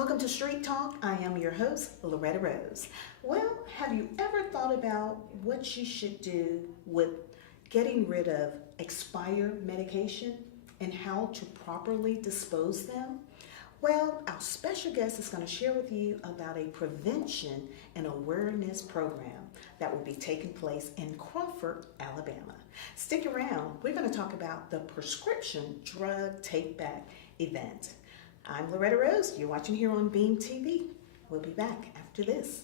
Welcome to Street Talk. I am your host, Loretta Rose. Well, have you ever thought about what you should do with getting rid of expired medication and how to properly dispose them? Well, our special guest is going to share with you about a prevention and awareness program that will be taking place in Crawford, Alabama. Stick around. We're going to talk about the prescription drug take-back event. I'm Loretta Rose. You're watching here on Beam TV. We'll be back after this.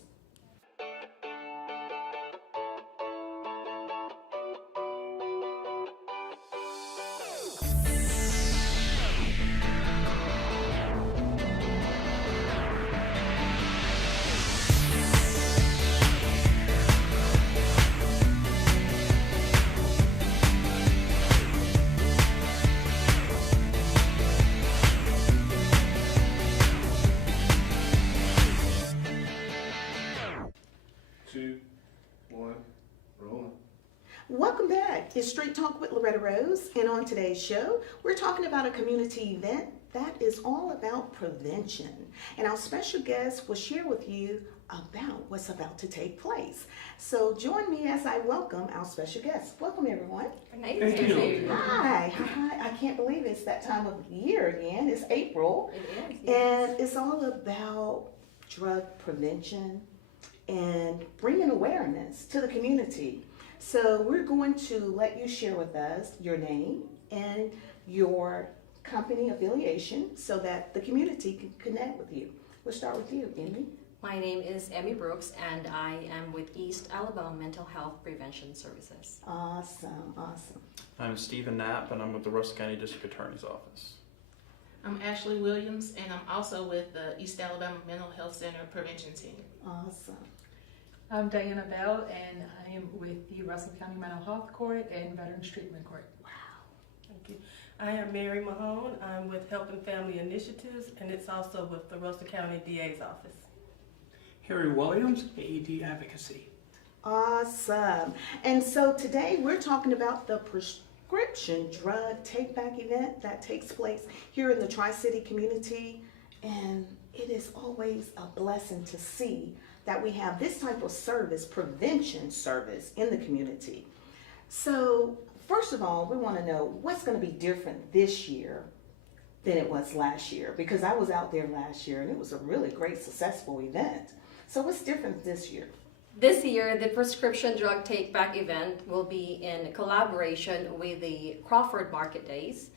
Welcome back. It's Street Talk with Loretta Rose, and on today's show, we're talking about a community event that is all about prevention. And our special guest will share with you about what's about to take place. So join me as I welcome our special guest. Welcome, everyone. Thank you. Hi. I can't believe it's that time of year again. It's April. It is. And it's all about drug prevention and bringing awareness to the community. So we're going to let you share with us your name and your company affiliation so that the community can connect with you. We'll start with you, Emmy. My name is Emmy Brooks, and I am with East Alabama Mental Health Prevention Services. Awesome. I'm Stephen Knapp, and I'm with the Russell County District Attorney's Office. I'm Ashley Williams, and I'm also with the East Alabama Mental Health Center Prevention Team. Awesome. I'm Diana Bell, and I am with the Russell County Mental Health Court and Veterans Treatment Court. Wow. Thank you. I am Mary Mahone. I'm with Helping Family Initiatives, and it's also with the Russell County DA's office. Harry Williams, AED Advocacy. Awesome. And so today we're talking about the prescription drug take-back event that takes place here in the Tri-City community. And it is always a blessing to see that we have this type of service, prevention service in the community. So first of all, we want to know what's going to be different this year than it was last year, because I was out there last year and it was a really great, successful event. So what's different this year? This year, the prescription drug take-back event will be in collaboration with the Crawford Market Days.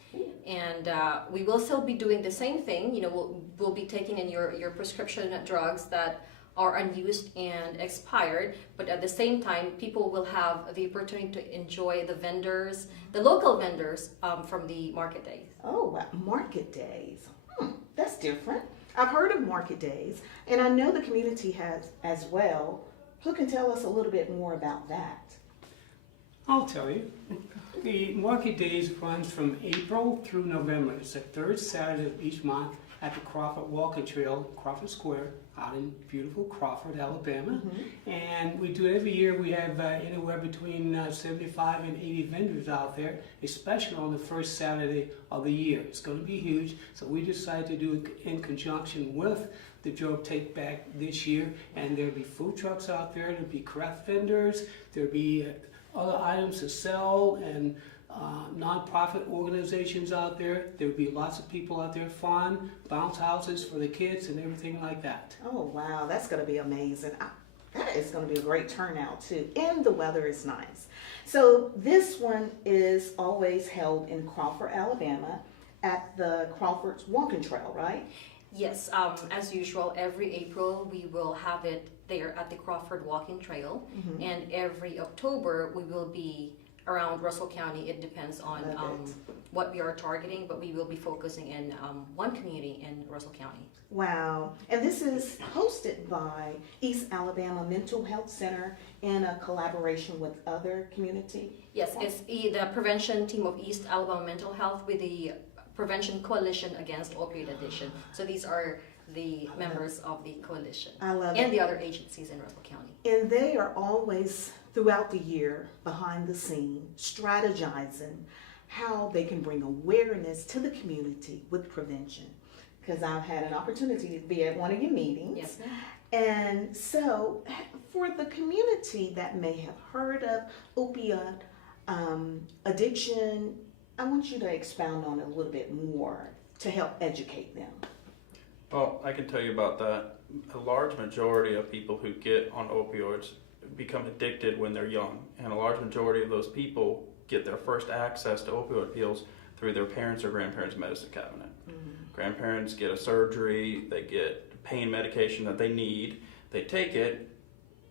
And we will still be doing the same thing. You know, we'll be taking in your prescription drugs that are unused and expired, but at the same time, people will have the opportunity to enjoy the local vendors from the market days. Oh, wow. Market days. That's different. I've heard of market days, and I know the community has as well. Who can tell us a little bit more about that? I'll tell you. The Market Days runs from April through November. It's the third Saturday of each month at the Crawford Walking Trail, Crawford Square, out in beautiful Crawford, Alabama. And we do it every year. We have anywhere between 75 and 80 vendors out there, especially on the first Saturday of the year. It's going to be huge, so we decided to do it in conjunction with the drug take back this year. And there'll be food trucks out there, there'll be craft vendors, there'll be other items to sell, and non-profit organizations out there. There'll be lots of people out there, fun, bounce houses for the kids and everything like that. Oh, wow. That's going to be amazing. That is going to be a great turnout, too. And the weather is nice. So this one is always held in Crawford, Alabama at the Crawford's Walking Trail, right? Yes, as usual, every April we will have it there at the Crawford Walking Trail, and every October we will be around Russell County. It depends on what we are targeting, but we will be focusing in one community in Russell County. Wow. And this is hosted by East Alabama Mental Health Center in a collaboration with other community? Yes, it's the prevention team of East Alabama Mental Health with the Prevention Coalition Against Opioid Addiction. So these are the members of the coalition and the other agencies in Russell County. And they are always throughout the year behind the scene strategizing how they can bring awareness to the community with prevention. because I've had an opportunity to be at one of your meetings. Yes, ma'am. And so, for the community that may have heard of opioid addiction, I want you to expound on it a little bit more to help educate them. Well, I can tell you about that. A large majority of people who get on opioids become addicted when they're young, and a large majority of those people get their first access to opioid pills through their parents' or grandparents' medicine cabinet. Grandparents get a surgery, they get pain medication that they need, they take it,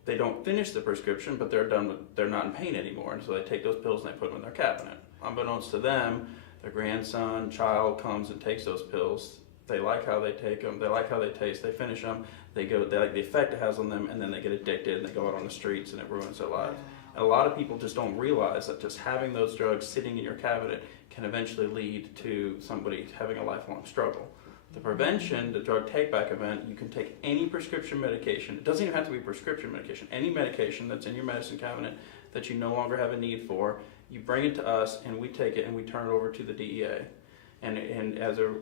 they don't finish the prescription, but they're not in pain anymore, and so they take those pills and they put them in their cabinet. Unbeknownst to them, their grandson, child comes and takes those pills. They like how they take them, they like how they taste, they finish them, they like the effect it has on them, and then they get addicted and they go out on the streets and it ruins their lives. And a lot of people just don't realize that just having those drugs sitting in your cabinet can eventually lead to somebody having a lifelong struggle. The prevention, the drug take-back event, you can take any prescription medication. It doesn't even have to be prescription medication. Any medication that's in your medicine cabinet that you no longer have a need for, you bring it to us and we take it and we turn it over to the DEA. And as a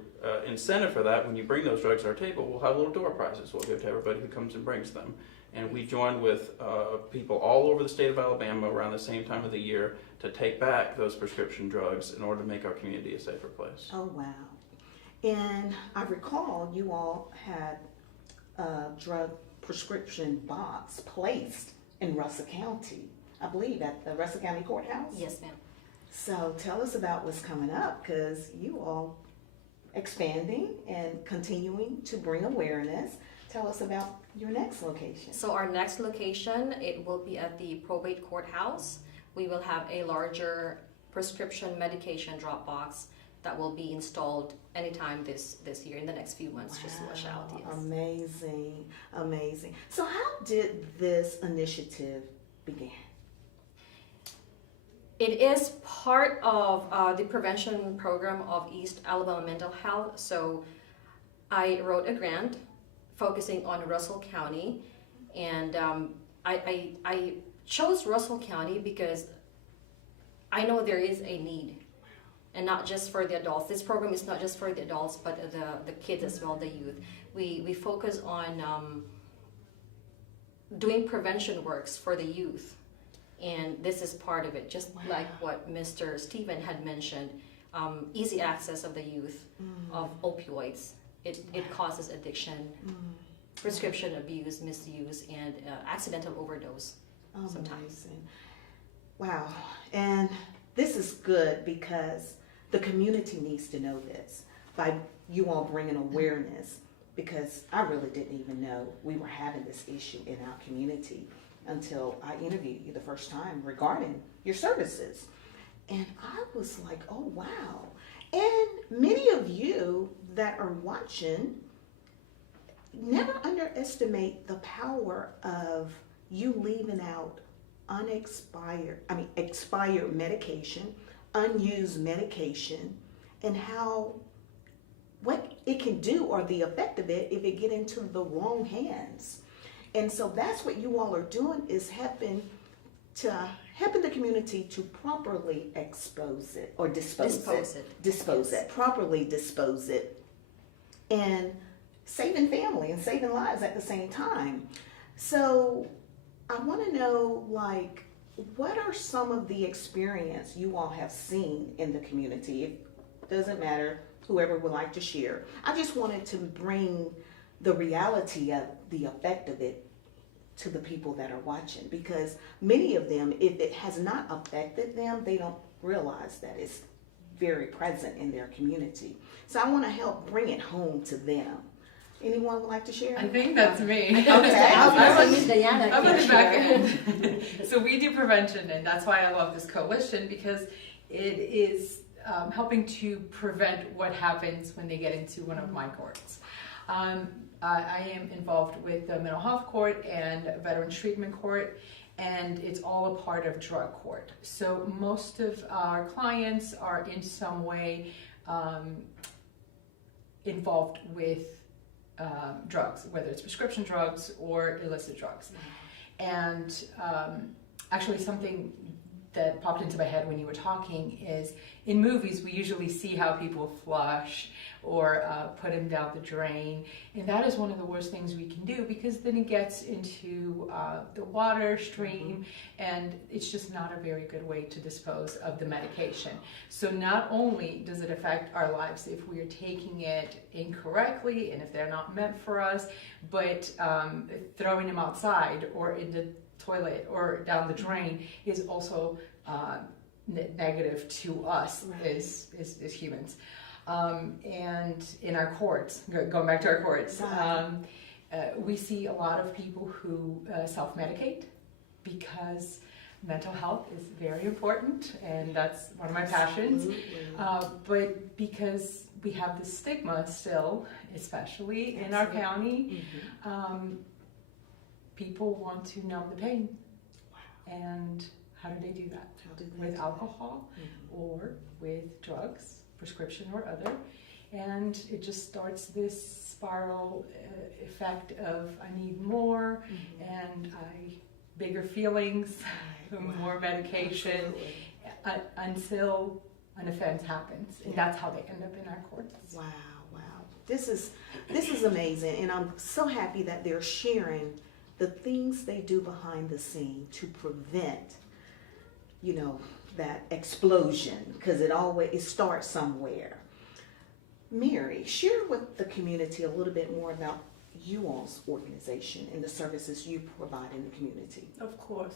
incentive for that, when you bring those drugs to our table, we'll have little door prizes we'll give to everybody who comes and brings them. And we join with people all over the state of Alabama around the same time of the year to take back those prescription drugs in order to make our community a safer place. Oh, wow. And I recall you all had a drug prescription box placed in Russell County, I believe at the Russell County Courthouse? Yes, ma'am. So tell us about what's coming up, because you all expanding and continuing to bring awareness. Tell us about your next location. So our next location, it will be at the probate courthouse. We will have a larger prescription medication drop box that will be installed anytime this year, in the next few months. Just watch out. Yes. Amazing, amazing. So how did this initiative begin? It is part of the prevention program of East Alabama Mental Health. So I wrote a grant focusing on Russell County, and I chose Russell County because I know there is a need, and not just for the adults. This program is not just for the adults, but the kids as well, the youth. We focus on doing prevention works for the youth. And this is part of it, just like what Mr. Stephen had mentioned, easy access of the youth of opioids. It causes addiction, prescription abuse, misuse, and accidental overdose sometimes. Amazing. Wow. And this is good because the community needs to know this by you all bringing awareness, because I really didn't even know we were having this issue in our community until I interviewed you the first time regarding your services. And I was like, oh, wow. And many of you that are watching, never underestimate the power of you leaving out expired medication, unused medication, and what it can do, or the effect of it if it get into the wrong hands. And so that's what you all are doing, is helping the community to properly dispose it, properly dispose it, and saving family and saving lives at the same time. So I want to know, like, what are some of the experience you all have seen in the community? It doesn't matter, whoever would like to share. I just wanted to bring the reality of the effect of it to the people that are watching, because many of them, if it has not affected them, they don't realize that it's very present in their community. So I want to help bring it home to them. Anyone would like to share? I think that's me. Okay. I'm Miss Diana. I'm on the can back share. end. So we do prevention, and that's why I love this coalition, because it is helping to prevent what happens when they get into one of my courts. I am involved with the mental health court and veterans treatment court, and it's all a part of drug court. So most of our clients are in some way involved with drugs, whether it's prescription drugs or illicit drugs. And actually something that popped into my head when you were talking is in movies we usually see how people flush or put them down the drain, and that is one of the worst things we can do because then it gets into the water stream, and it's just not a very good way to dispose of the medication. So not only does it affect our lives if we are taking it incorrectly and if they're not meant for us, but throwing them outside or in the toilet or down the drain is also negative to us as humans. And in our courts, going back to our courts, we see a lot of people who self-medicate because mental health is very important, and that's one of my passions. But because we have this stigma still, especially in our county, people want to numb the pain. And how do they do that? With alcohol or with drugs, prescription or other, and it just starts this spiral effect of I need more and bigger feelings, more medication, until an offense happens, and that's how they end up in our courts. Wow. This is amazing, and I'm so happy that they're sharing the things they do behind the scene to prevent, that explosion, because it starts somewhere. Mary, share with the community a little bit more about you all's organization and the services you provide in the community. Of course.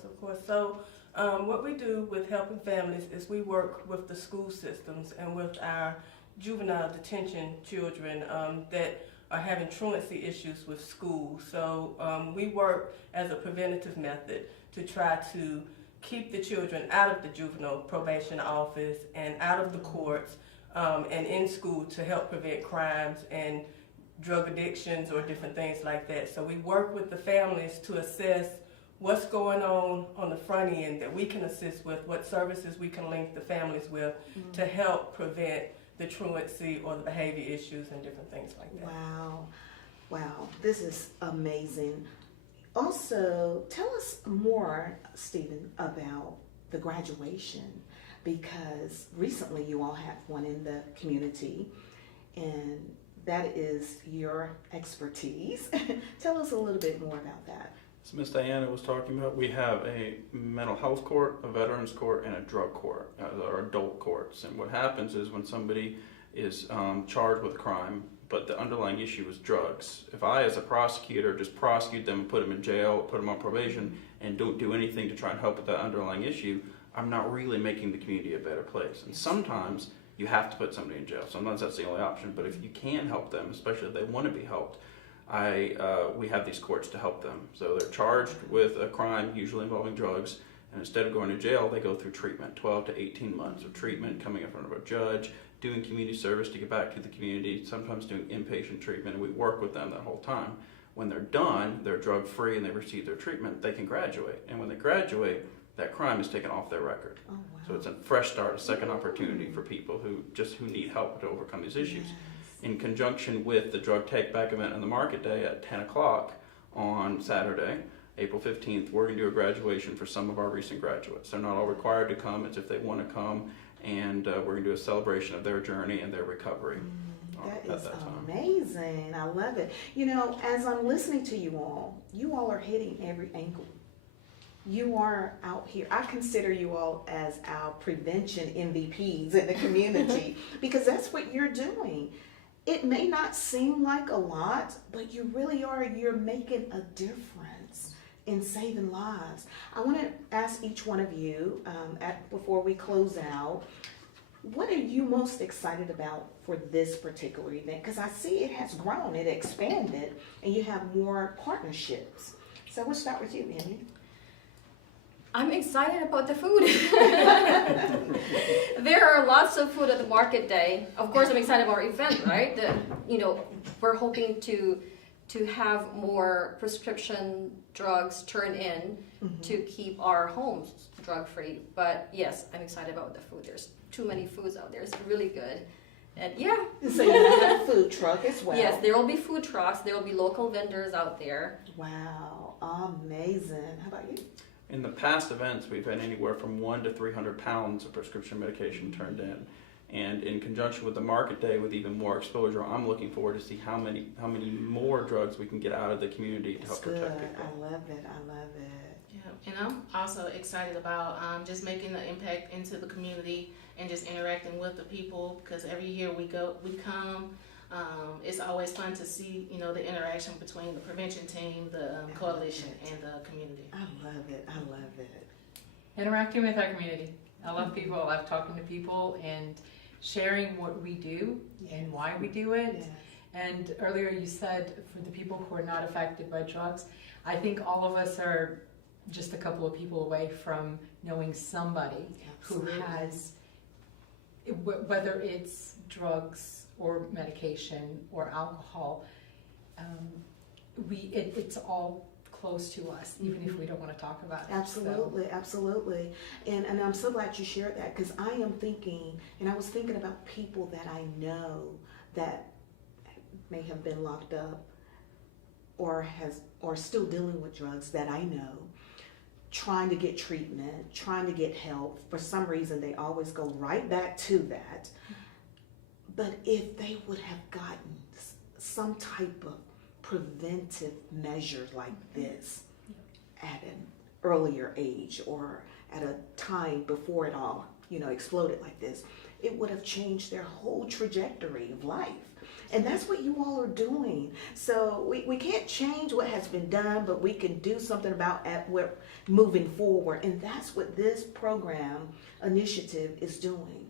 So what we do with Helping Families is we work with the school systems and with our juvenile detention children that are having truancy issues with school. So we work as a preventative method to try to keep the children out of the juvenile probation office and out of the courts and in school to help prevent crimes and drug addictions or different things like that. So we work with the families to assess what's going on the front end that we can assist with, what services we can link the families with to help prevent the truancy or the behavior issues and different things like that. Wow, this is amazing. Also, tell us more, Stephen, about the graduation, because recently you all had one in the community, and that is your expertise. Tell us a little bit more about that. So Ms. Diana was talking about, we have a mental health court, a veterans court, and a drug court, our adult courts. And what happens is when somebody is charged with a crime, but the underlying issue is drugs, if I as a prosecutor just prosecute them and put them in jail, put them on probation, and don't do anything to try and help with that underlying issue, I'm not really making the community a better place. And sometimes you have to put somebody in jail. Sometimes that's the only option, but if you can help them, especially if they want to be helped, we have these courts to help them. So they're charged with a crime, usually involving drugs, and instead of going to jail, they go through treatment, 12 to 18 months of treatment, coming in front of a judge, doing community service to get back to the community, sometimes doing inpatient treatment, and we work with them that whole time. When they're done, they're drug-free and they receive their treatment, they can graduate. And when they graduate, that crime is taken off their record. Oh, wow. So it's a fresh start, a second opportunity for people who need help to overcome these issues. Yes. In conjunction with the drug take back event on the market day at 10 o'clock on Saturday, April 15th, we're going to do a graduation for some of our recent graduates. They're not all required to come, it's if they want to come, and we're going to do a celebration of their journey and their recovery. That is amazing. I love it. As I'm listening to you all are hitting every angle. You are out here. I consider you all as our prevention MVPs in the community because that's what you're doing. It may not seem like a lot, but you really are. You're making a difference in saving lives. I want to ask each one of you, before we close out, what are you most excited about for this particular event? Because I see it has grown, it expanded, and you have more partnerships. So we'll start with you, Emily. I'm excited about the food. There are lots of food at the market day. Of course, I'm excited about our event, right? We're hoping to have more prescription drugs turned in to keep our homes drug-free. But yes, I'm excited about the food. There's too many foods out there. It's really good. And yeah. So you have a food truck as well. Yes, there will be food trucks. There will be local vendors out there. Wow, amazing. How about you? In the past events, we've had anywhere from 1 to 300 pounds of prescription medication turned in. And in conjunction with the market day, with even more exposure, I'm looking forward to see how many more drugs we can get out of the community to It's help good. protect people. I love it. I love it. Yeah, and I'm also excited about just making the impact into the community and just interacting with the people, because every year we come. It's always fun to see, the interaction between the prevention team, the coalition, and the community. I love it. I love it. Interacting with our community. I love people. I love talking to people and sharing what we do and why we do it. Yes. And earlier you said for the people who are not affected by drugs, I think all of us are just a couple of people away from knowing somebody Absolutely. who has, whether it's drugs or medication or alcohol, it's all close to us, even if we don't want to talk about it. Absolutely, absolutely. And I'm so glad you shared that, because I am thinking, and I was thinking about people that I know that may have been locked up or still dealing with drugs that I know, trying to get treatment, trying to get help. For some reason, they always go right back to that. But if they would have gotten some type of preventive measure like this at an earlier age, or at a time before it all, exploded like this, it would have changed their whole trajectory of life. And that's what you all are doing. So we can't change what has been done, but we can do something about we're moving forward. And that's what this program initiative is doing.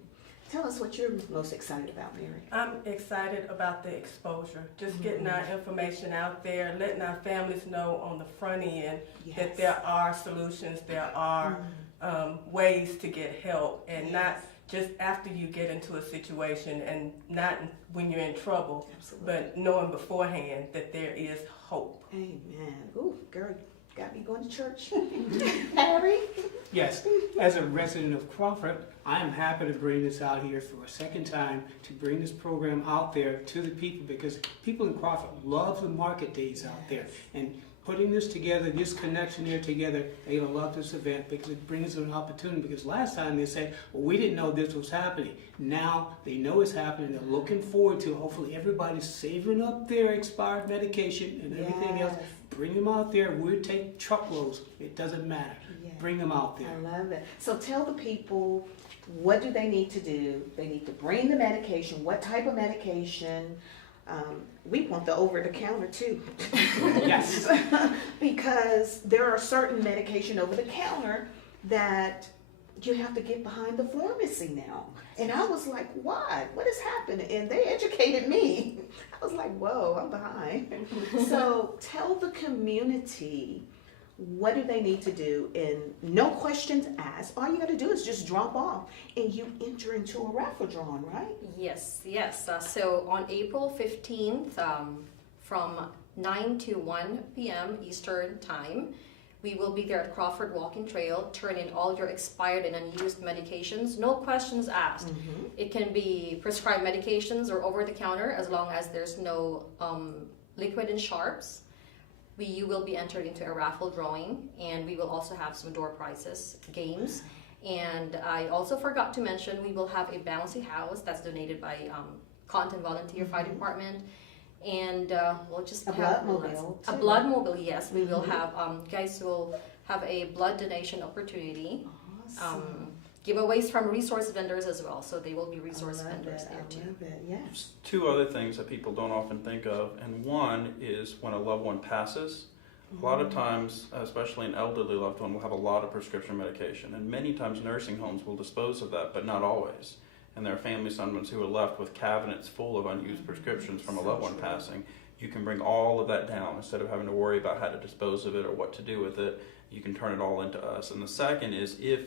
Tell us what you're most excited about, Mary. I'm excited about the exposure, just getting our information out there, letting our families know on the front end that there are solutions, there are ways to get help, and not just after you get into a situation, and not when you're in trouble, but knowing beforehand that there is hope. Amen. Ooh, girl, got me going to church. Harry? Yes, as a resident of Crawford, I am happy to bring this out here for a second time, to bring this program out there to the people, because people in Crawford love the market days out there. And putting this together, this connection here together, they're going to love this event, because it brings them an opportunity. Because last time they said, well, we didn't know this was happening. Now they know it's happening. They're looking forward to it. Hopefully everybody's saving up their expired medication and everything else. Bring them out there. We'll take truckloads. It doesn't matter. Yes. Bring them out there. I love it. So tell the people, what do they need to do? They need to bring the medication. What type of medication? We want the over-the-counter too. Yes. Because there are certain medication over-the-counter that you have to get behind the pharmacy now. And I was like, why? What is happening? And they educated me. I was like, whoa, I'm behind. So tell the community, what do they need to do? And no questions asked. All you got to do is just drop off, and you enter into a raffle drawing, right? Yes. So on April 15th, from 9 to 1 p.m. Eastern Time, we will be there at Crawford Walking Trail. Turn in all your expired and unused medications. No questions asked. Mm-hmm. It can be prescribed medications or over the counter, as long as there's no liquid and sharps. You will be entered into a raffle drawing, and we will also have some door prizes, games. And I also forgot to mention, we will have a bouncy house that's donated by Content Volunteer Fire Department. And we'll just A have blood mobile, a too. blood mobile. Yes, we will have guys will have a blood donation opportunity. Awesome. Giveaways from resource vendors as well, so they will be resource I love vendors it. there I too. love it. Yes. There's two other things that people don't often think of, and one is when a loved one passes. A lot of times, especially an elderly loved one, will have a lot of prescription medication, and many times nursing homes will dispose of that, but not always. And there are families sometimes who are left with cabinets full of unused prescriptions from a loved one passing. You can bring all of that down instead of having to worry about how to dispose of it or what to do with it. You can turn it all into us. And the second is, if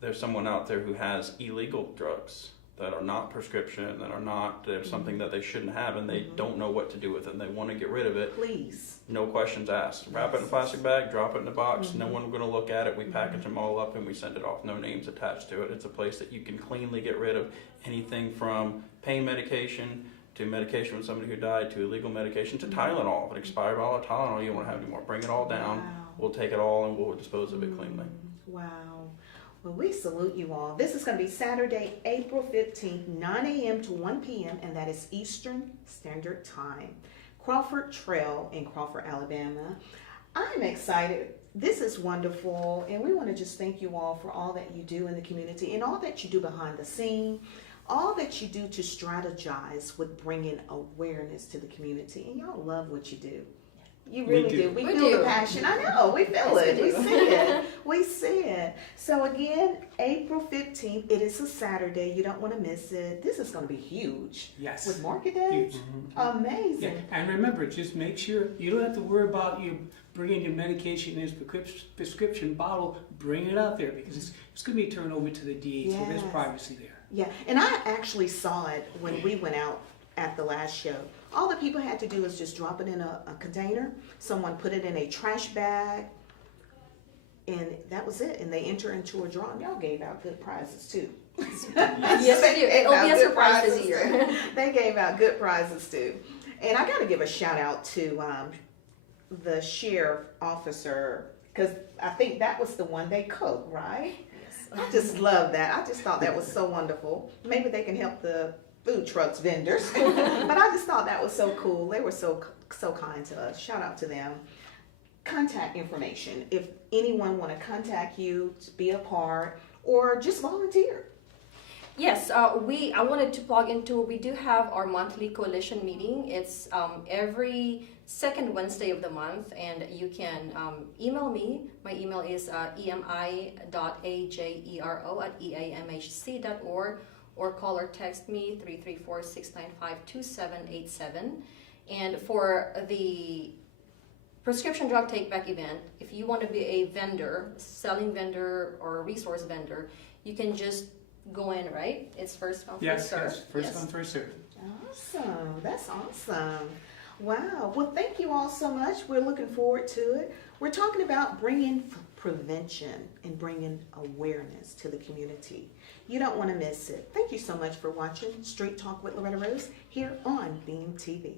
there's someone out there who has illegal drugs that are not prescription, that are not, there's something that they shouldn't have, and they don't know what to do with it, and they want to get rid of it, Please. no questions asked. Wrap it in a plastic bag, drop it in a box, no one's going to look at it. We package them all up and we send it off. No names attached to it. It's a place that you can cleanly get rid of anything from pain medication to medication with somebody who died, to illegal medication, to Tylenol. If it expired bottle of Tylenol, you don't want to have any more. Bring it all down. Wow. We'll take it all and we'll dispose of it cleanly. Wow. Well, we salute you all. This is going to be Saturday, April 15th, 9 a.m. to 1 p.m., and that is Eastern Standard Time. Crawford Trail in Crawford, Alabama. I'm excited. This is wonderful, and we want to just thank you all for all that you do in the community and all that you do behind the scene, all that you do to strategize with bringing awareness to the community. And y'all love what you do. You We really do. do. We We feel do. the passion. I know. We feel Yes, it. we We do. see it. We see it. So again, April 15th, it is a Saturday. You don't want to miss it. This is going to be huge. Yes. With Market Days. Huge. Amazing. Yeah, and remember, just make sure you don't have to worry about you bringing your medication in its prescription bottle. Bring it out there because it's going to be turned over to the DA, so there's Yes. privacy there. Yeah, and I actually saw it when we went out at the last show. All the people had to do is just drop it in a container. Someone put it in a trash bag, and that was it. And they enter into a draw. And y'all gave out good prizes too. Yes, They we do. gave It'll out be a good surprise this prizes, year. too. They gave out good prizes too. And I got to give a shout out to the sheriff officer, because I think that was the one they cooked, right? I just love that. I just thought that was so wonderful. Maybe they can help the food trucks vendors. But I just thought that was so cool. They were so kind to us. Shout out to them. Contact information. If anyone want to contact you to be a part or just volunteer. Yes, I wanted to plug into, we do have our monthly coalition meeting. It's every second Wednesday of the month, and you can email me. My email is emi.ajero@eamhc.org, or call or text me 334-695-2787. And for the prescription drug take back event, if you want to be a vendor, selling vendor or a resource vendor, you can just go in, right? It's first come, first serve. Yes, first Yes. come, first served. Awesome. That's awesome. Wow. Well, thank you all so much. We're looking forward to it. We're talking about bringing prevention and bringing awareness to the community. You don't want to miss it. Thank you so much for watching Street Talk with Loretta Rose here on Beam TV.